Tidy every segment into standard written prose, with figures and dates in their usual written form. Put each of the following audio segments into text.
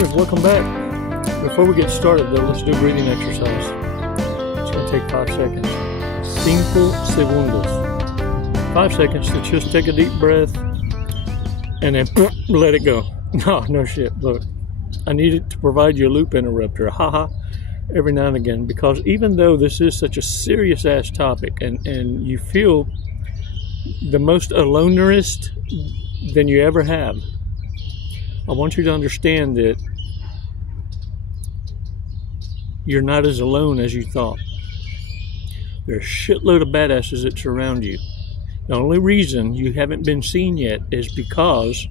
viewers, welcome back. Before we get started though, let's do a breathing exercise. It's going to take 5 seconds. 5 segundos. 5 seconds to just take a deep breath and then let it go. No shit. Look, I needed to provide you a loop interrupter, haha, every now and again, because even though this is such a serious ass topic and you feel the most alonerist than you ever have, I want you to understand that you're not as alone as you thought. There's a shitload of badasses that surround you. The only reason you haven't been seen yet is because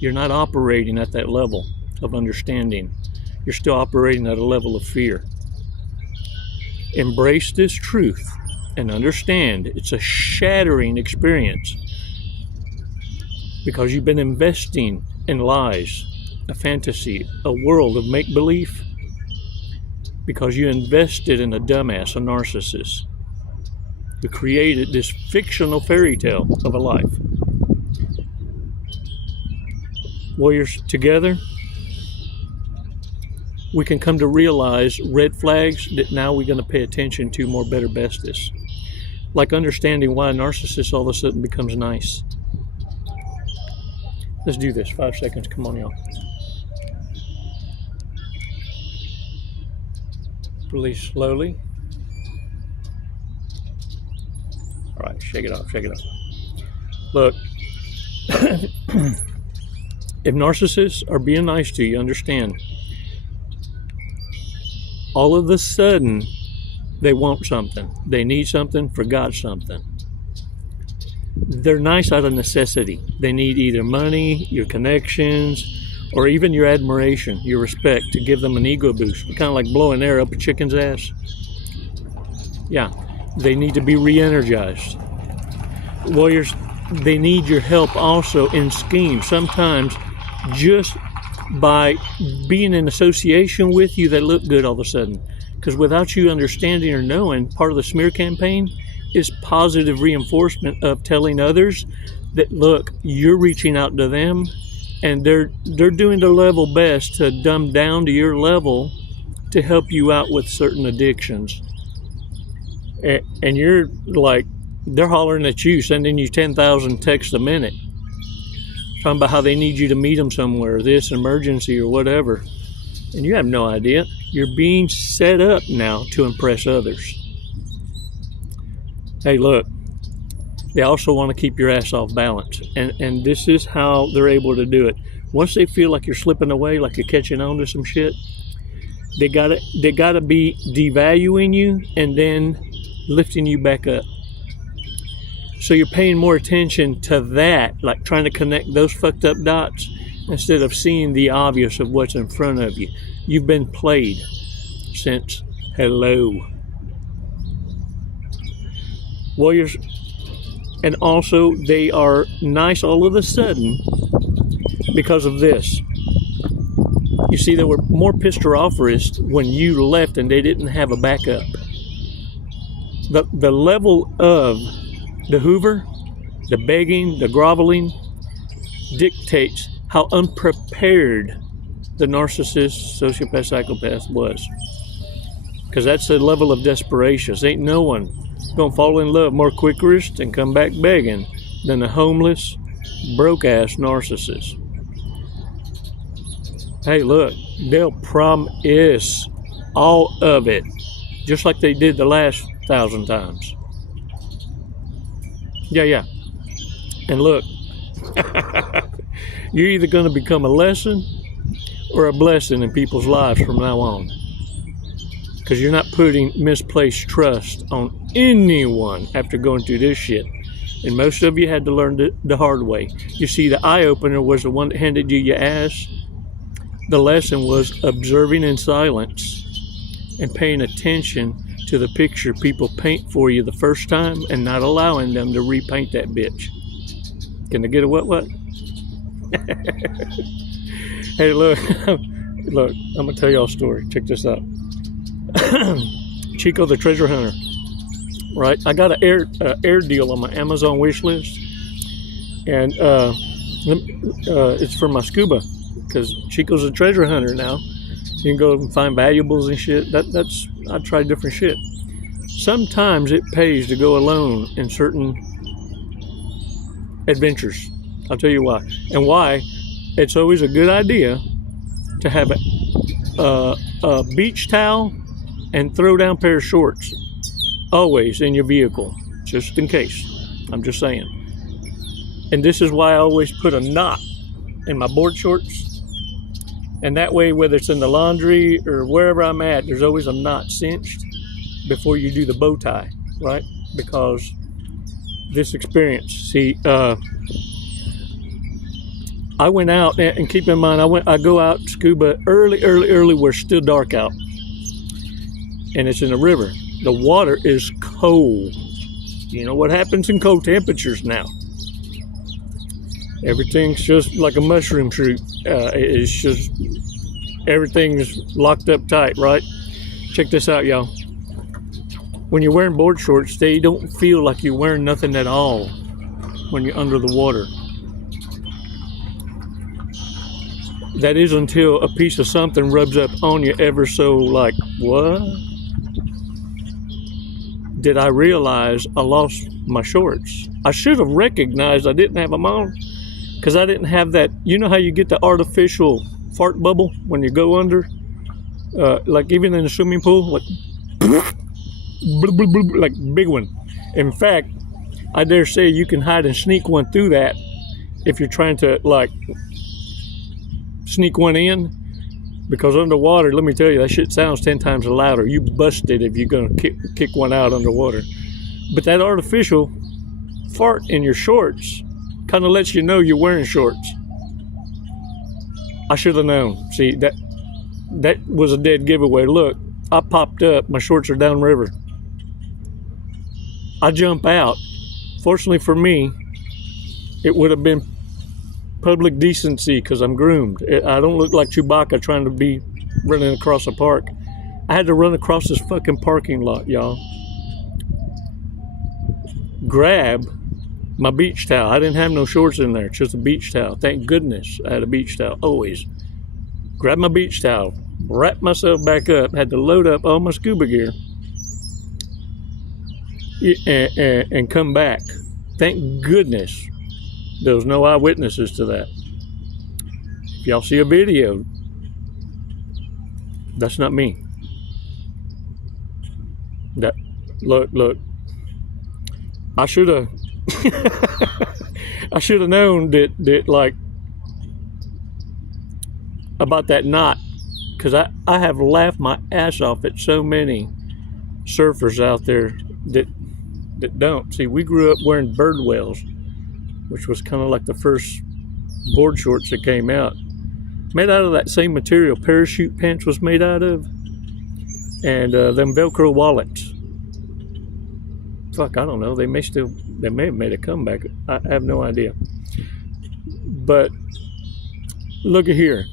you're not operating at that level of understanding. You're still operating at a level of fear. Embrace this truth and understand it's a shattering experience because you've been investing in lies, a fantasy, a world of make-believe, because you invested in a dumbass, a narcissist, who created this fictional fairy tale of a life. Warriors, together, we can come to realize red flags that now we're going to pay attention to more, better, bestest. Like understanding why a narcissist all of a sudden becomes nice. Let's do this. 5 seconds. Come on, y'all. Release slowly. All right, shake it off, shake it off. Look, if narcissists are being nice to you, understand, all of a sudden, they want something. They need something, forgot something. They're nice out of necessity. They need either money, your connections, or even your admiration, your respect, to give them an ego boost. Kind of like blowing air up a chicken's ass. Yeah, they need to be re-energized. Warriors, they need your help also in schemes. Sometimes just by being in association with you, they look good all of a sudden. Because without you understanding or knowing, part of the smear campaign is positive reinforcement of telling others that, look, you're reaching out to them and they're doing their level best to dumb down to your level to help you out with certain addictions. And you're like, they're hollering at you, sending you 10,000 texts a minute, talking about how they need you to meet them somewhere, this emergency or whatever. And you have no idea. You're being set up now to impress others. Hey, look, they also want to keep your ass off balance. And this is how they're able to do it. Once they feel like you're slipping away, like you're catching on to some shit, they gotta be devaluing you and then lifting you back up. So you're paying more attention to that, like trying to connect those fucked up dots instead of seeing the obvious of what's in front of you. You've been played since hello. Warriors, and also they are nice all of a sudden because of this. You see, they were more pissed off when you left and they didn't have a backup. The level of the hoover, the begging, the groveling dictates how unprepared the narcissist, sociopath, psychopath was. Because that's the level of desperation. Ain't no one gonna fall in love more quickest and come back begging than a homeless, broke-ass narcissist. Hey, look, they'll promise all of it, just like they did the last 1,000 times. Yeah. And look, you're either going to become a lesson or a blessing in people's lives from now on. Because you're not putting misplaced trust on anyone after going through this shit. And most of you had to learn the hard way. You see, the eye-opener was the one that handed you your ass. The lesson was observing in silence and paying attention to the picture people paint for you the first time and not allowing them to repaint that bitch. Can I get a what? Hey, look, I'm going to tell y'all a story. Check this out. Chico the treasure hunter, right? I got an air deal on my Amazon wish list, and it's for my scuba because Chico's a treasure hunter now. You can go and find valuables and shit. I tried different shit. Sometimes it pays to go alone in certain adventures. I'll tell you why. And why it's always a good idea to have a beach towel and throw down pair of shorts always in your vehicle, just in case. I'm just saying. And this is why I always put a knot in my board shorts. And that way, whether it's in the laundry or wherever I'm at, there's always a knot cinched before you do the bow tie, right? Because this experience, see, I went out, and keep in mind, I go out scuba early where it's still dark out. And it's in the river. The water is cold. You know what happens in cold temperatures now? Everything's just like a mushroom shoot. It's just, everything's locked up tight, right? Check this out, y'all. When you're wearing board shorts, they don't feel like you're wearing nothing at all when you're under the water. That is until a piece of something rubs up on you ever so like, what? Did I realize I lost my shorts? I should have recognized I didn't have them on because I didn't have that. You know how you get the artificial fart bubble when you go under? Like even in a swimming pool, like big one. In fact, I dare say you can hide and sneak one through that if you're trying to like sneak one in. Because underwater, let me tell you, that shit sounds 10 times louder. You busted if you're gonna kick one out underwater. But that artificial fart in your shorts kind of lets you know you're wearing shorts. I should have known. See, that was a dead giveaway. Look, I popped up. My shorts are downriver. I jump out. Fortunately for me, it would have been public decency because I'm groomed. I don't look like Chewbacca trying to be running across a park. I had to run across this fucking parking lot, y'all. Grab my beach towel. I didn't have no shorts in there, just a beach towel. Thank goodness I had a beach towel, always. Grab my beach towel, wrap myself back up, had to load up all my scuba gear and come back. Thank goodness there was no eyewitnesses to that. If y'all see a video, that's not me. That look. I should have. I should have known that like about that knot, because I have laughed my ass off at so many surfers out there that don't. See, we grew up wearing bird whales, which was kind of like the first board shorts that came out. Made out of that same material parachute pants was made out of. And them Velcro wallets. Fuck, I don't know. They may have made a comeback. I have no idea. But look at here.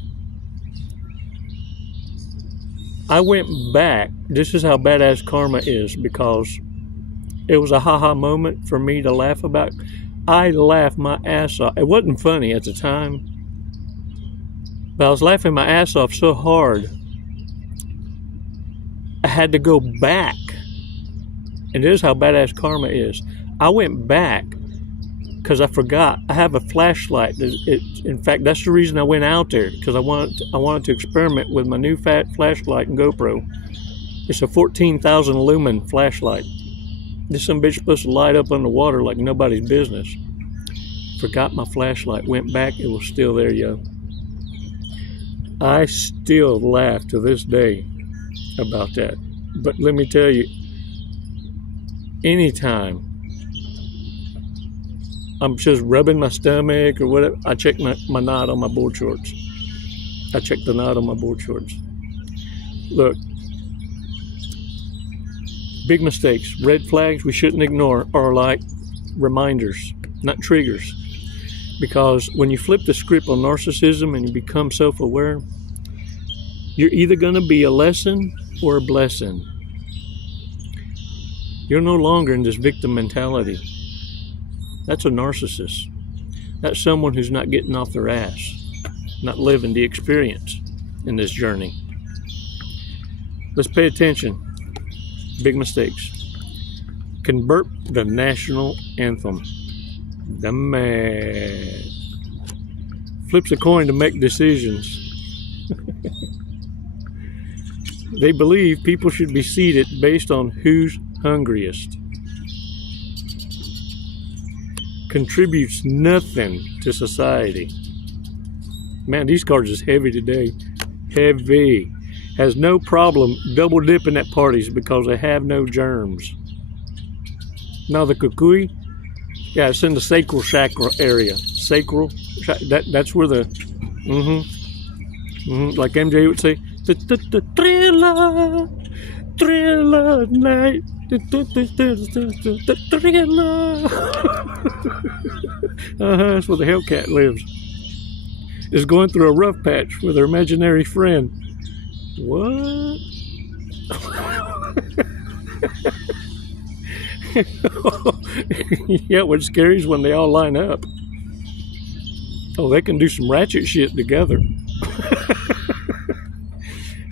I went back. This is how badass karma is, because it was a haha moment for me to laugh about. I laughed my ass off. It wasn't funny at the time, but I was laughing my ass off so hard, I had to go back. And this is how badass karma is. I went back because I forgot. I have a flashlight. In fact, that's the reason I went out there, because I wanted to experiment with my new fat flashlight and GoPro. It's a 14,000 lumen flashlight. This some bitch supposed to light up underwater like nobody's business. Forgot my flashlight. Went back. It was still there, yo. I still laugh to this day about that. But let me tell you, anytime I'm just rubbing my stomach or whatever, I check my knot on my board shorts. I check the knot on my board shorts. Look, big mistakes, red flags we shouldn't ignore are like reminders, not triggers. Because when you flip the script on narcissism and you become self-aware, you're either going to be a lesson or a blessing. You're no longer in this victim mentality. That's a narcissist. That's someone who's not getting off their ass. not living the experience in this journey. Let's pay attention. Big mistakes. Can burp the national anthem. The man flips a coin to make decisions. They believe people should be seated based on who's hungriest. Contributes nothing to society. Man, these cards is heavy today. Heavy. Has no problem double dipping at parties because they have no germs. Now the kukui, yeah, it's in the sacral chakra area. Sacral, that's where the, like MJ would say, the thriller, thriller night, the thriller. That's where the Hellcat lives. Is going through a rough patch with her imaginary friend. What? Yeah, what's scary is when they all line up. Oh, they can do some ratchet shit together.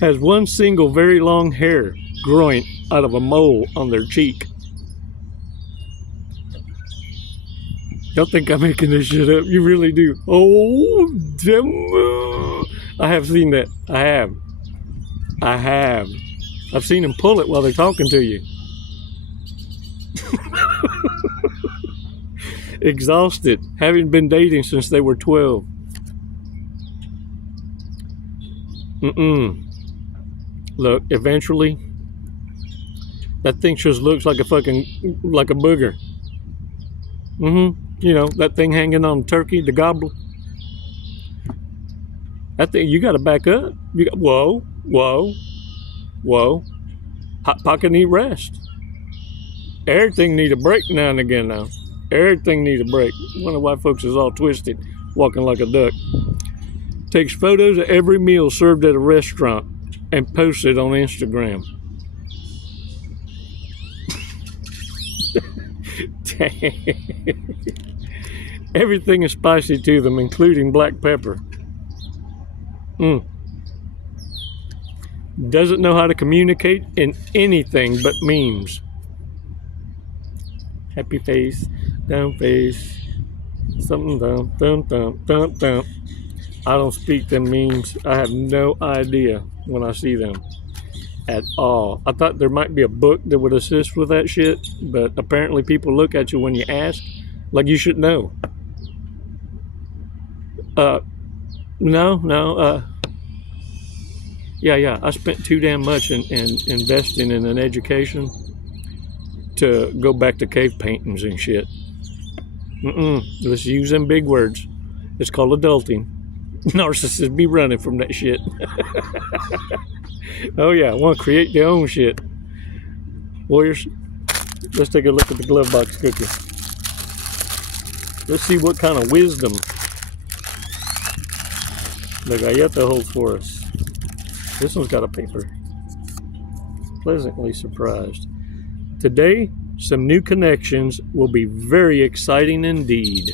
Has one single very long hair growing out of a mole on their cheek. Don't think I'm making this shit up. You really do. Oh, damn. I have seen that. I have. I've seen them pull it while they're talking to you. Exhausted, having been dating since they were 12. Look, eventually, that thing just looks like a booger. You know, that thing hanging on the turkey, the gobbler. That thing, you got to back up. Whoa. Hot pocket need rest. Everything need a break now and again now. Everything need a break. Wonder why folks is all twisted, walking like a duck. Takes photos of every meal served at a restaurant and posts it on Instagram. Everything is spicy to them, including black pepper. Doesn't know how to communicate in anything but memes. Happy face, down face, something down, thump. I don't speak them memes. I have no idea when I see them at all. I thought there might be a book that would assist with that shit, but apparently people look at you when you ask like you should know. No. Yeah. I spent too damn much in investing in an education to go back to cave paintings and shit. Let's use them big words. It's called adulting. Narcissists be running from that shit. Oh yeah, want to create their own shit. Warriors, let's take a look at the glove box cookie. Let's see what kind of wisdom the galleta holds for us. This one's got a paper. Pleasantly surprised. Today, some new connections will be very exciting indeed.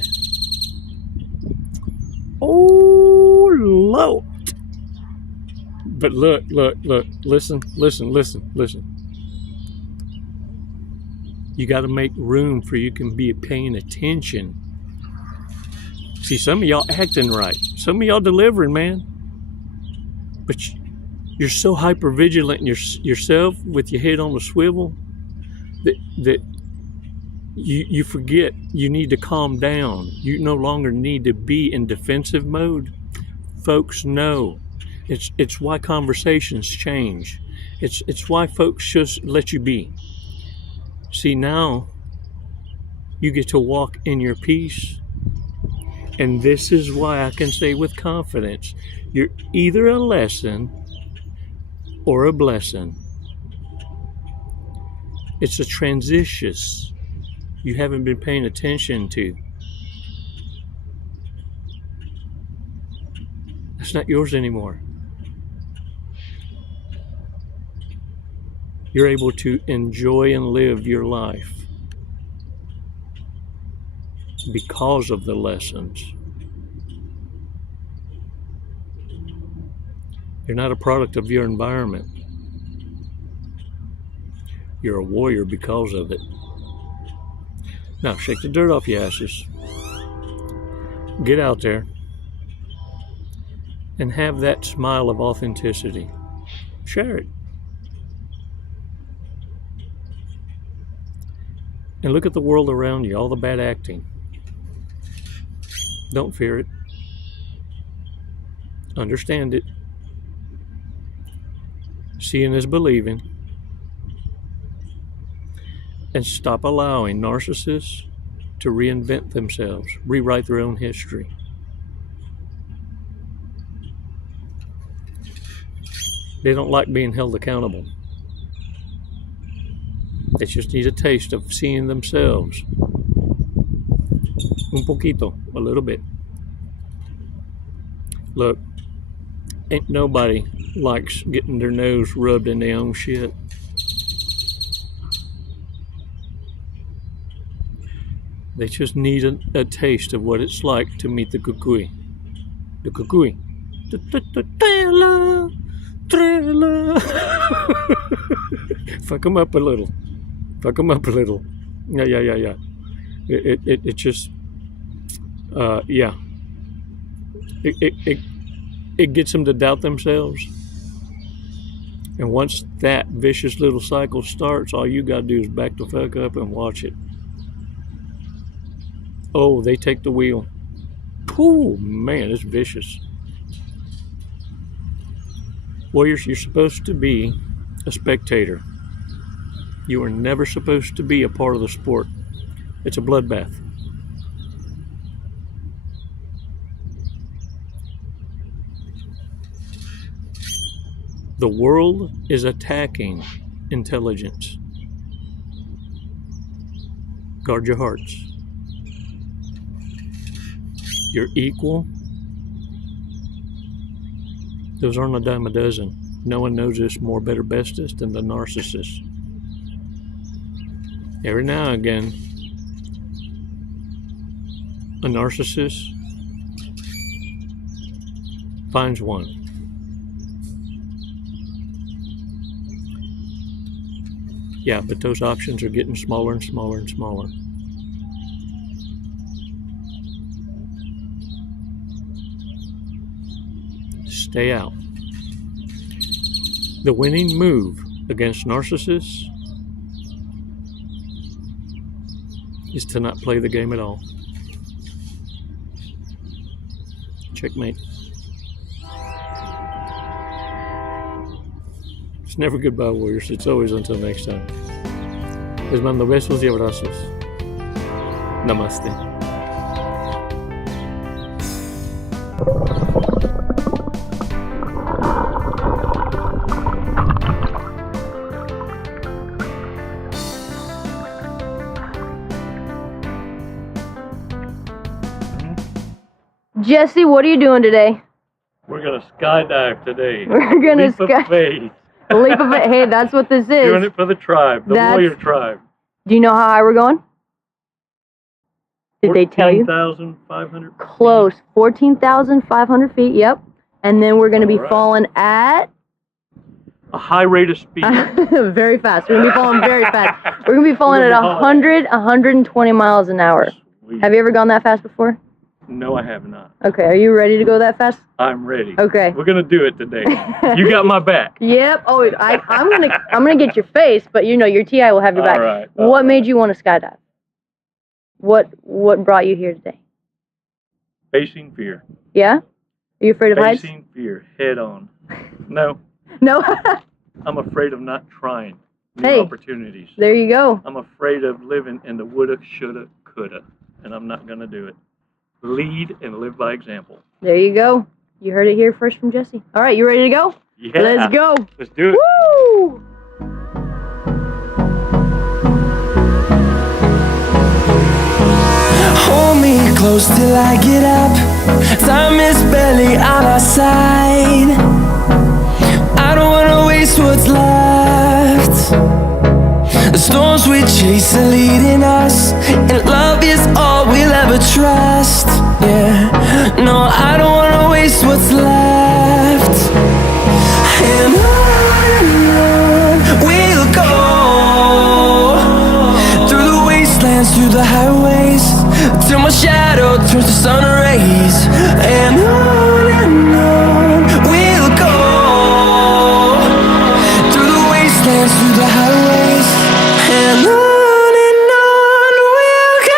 Oh, Lord. But look, listen. You got to make room for you can be paying attention. See, some of y'all acting right. Some of y'all delivering, man. But you're so hyper vigilant in yourself with your head on the swivel that you forget you need to calm down. You no longer need to be in defensive mode. Folks know. It's why conversations change. It's why folks just let you be. See, now you get to walk in your peace. And this is why I can say with confidence, you're either a lesson or a blessing. It's a transition you haven't been paying attention to. That's not yours anymore. You're able to enjoy and live your life because of the lessons. You're not a product of your environment. You're a warrior because of it. Now, shake the dirt off your asses. Get out there and have that smile of authenticity. Share it. And look at the world around you, all the bad acting. Don't fear it. Understand it. Seeing is believing. And stop allowing narcissists to reinvent themselves, rewrite their own history. They don't like being held accountable. They just need a taste of seeing themselves. Un poquito, a little bit. Look, ain't nobody likes getting their nose rubbed in their own shit. They just need a taste of what it's like to meet the kukui. The kukui. Ta THRILLA. Fuck them up a little. Fuck them up a little. Yeah. It just, yeah. It gets them to doubt themselves. And once that vicious little cycle starts, all you gotta do is back the fuck up and watch it. Oh, they take the wheel. Oh, man, it's vicious. Warriors, you're supposed to be a spectator. You are never supposed to be a part of the sport. It's a bloodbath. The world is attacking intelligence. Guard your hearts. You're equal. Those aren't a dime a dozen. No one knows this more, better, bestest than the narcissist. Every now and again, a narcissist finds one. Yeah, but those options are getting smaller and smaller and smaller. Stay out. The winning move against narcissists is to not play the game at all. Checkmate. It's never goodbye, warriors. It's always until next time. Les mando besos y abrazos. Namaste. Jesse, what are you doing today? We're gonna skydive today. We're gonna Leap of faith. Leap of faith. Hey, that's what this is. Doing it for the tribe, the warrior tribe. Do you know how high we're going? Did they tell you? 14,500. Close. 14,500 feet. Yep. And then we're gonna be falling at a high rate of speed. Very fast. We're gonna be falling very fast. We're gonna be falling at 120 miles an hour. Sweet. Have you ever gone that fast before? No, I have not. Okay, are you ready to go that fast? I'm ready. Okay. We're gonna do it today. You got my back. Yep. Oh, I'm gonna get your face, but you know your TI will have your back. All right. What made you want to skydive? What brought you here today? Facing fear. Yeah? Are you afraid of heights? Facing fear head on. No. No. I'm afraid of not trying new opportunities. There you go. I'm afraid of living in the woulda, shoulda, coulda, and I'm not gonna do it. Lead and live by example. There you go. You heard it here first from Jesse. All right, you ready to go? Yeah. Let's go. Let's do it. Woo! Hold me close till I get up. Time is barely on our side. I don't wanna waste what's left. The storms we chase are leading us, and love is all we'll ever trust. Yeah, no, I don't wanna waste what's left. and on we'll go, through the wastelands, through the highways, till my shadow turns to sun rays. And on we'll go, through the wastelands, through the highways, and on we'll go.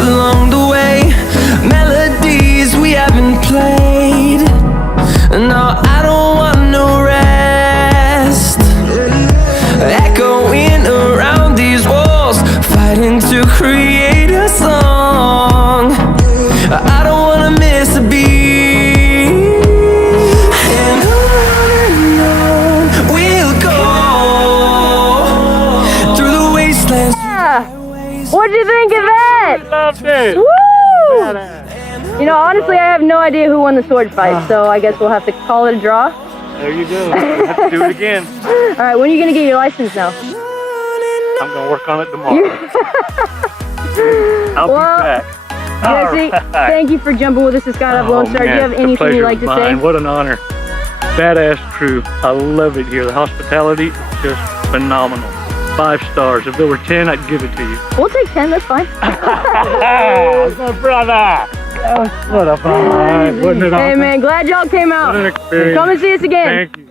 Along the way, melodies we haven't played. No, I don't want no rest, echoing around these walls, fighting to create a song. I don't wanna miss a beat, and on we'll go, through the wastelands. What'd you think of that? Loved it. Woo! You know, honestly, I have no idea who won the sword fight, so I guess we'll have to call it a draw. There you go. We'll have to do it again. All right, when are you gonna get your license now? I'm gonna work on it tomorrow. I'll be back. Jesse, thank you for jumping with us to Skydive Lone Star. Do you have anything you'd like to say? What an honor. Badass crew. I love it here. The hospitality is just phenomenal. 5 stars. If there were 10, I'd give it to you. We'll take 10, that's fine. My brother. What a fun ride. Wasn't it awesome? Hey man, glad y'all came out. What an experience. Come and see us again. Thank you.